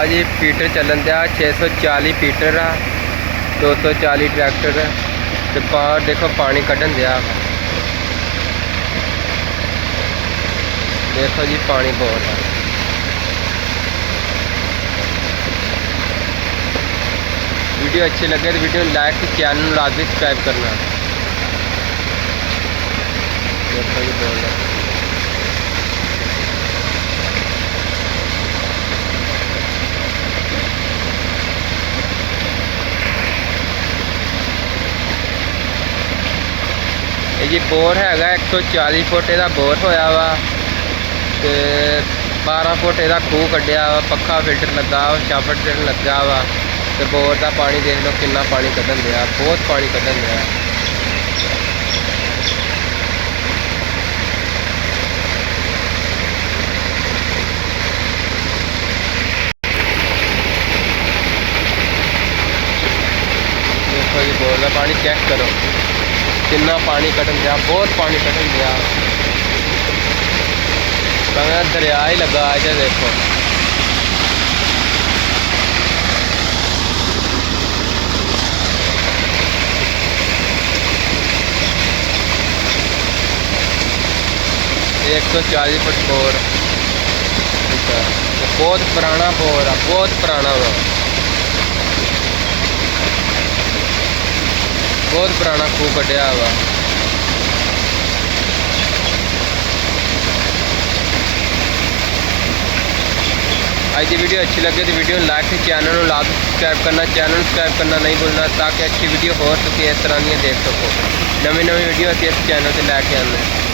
लो जी fitter चलन दिया 640 fitter आ 240 tractor तो पावर देखो पानी कढ़न दिया। देखो जी पानी बहुत है। वीडियो अच्छी लगे तो वीडियो लाइक चैनल लाजमी सब्सक्राइब करना। देखो जी बोल रहा जी बोर हैगा 140 फुट इहदा बोर होया वा ते 12 फुट इहदा खूह कढ़िया वा। पक्का फिल्टर लगा वा, शाफट फिल्टर लगा वा ते बोर का पानी देख लो कितना पानी कढ़न दिया, बहुत पानी कढ़न दिया। देखो जी बोर का पानी चेक करो कितना पानी कढ़न दिया, बहुत पानी कढ़न दिया। दरिया ही लगा है देखो। एक 140 फुट बोर, बहुत पुराना बोर है, बहुत पुराना वा, बहुत पुराना खूह कढ़िया वा। आज की वीडियो अच्छी लगे तो वीडियो लाइक चैनल को लाजमी सब्सक्राइब करना, चैनल सब्सक्राइब करना नहीं भूलना ताकि अच्छी वीडियो हो सके, इस तरह दी देख सको। नवी वीडियो अस इस चैनल से लैके आने।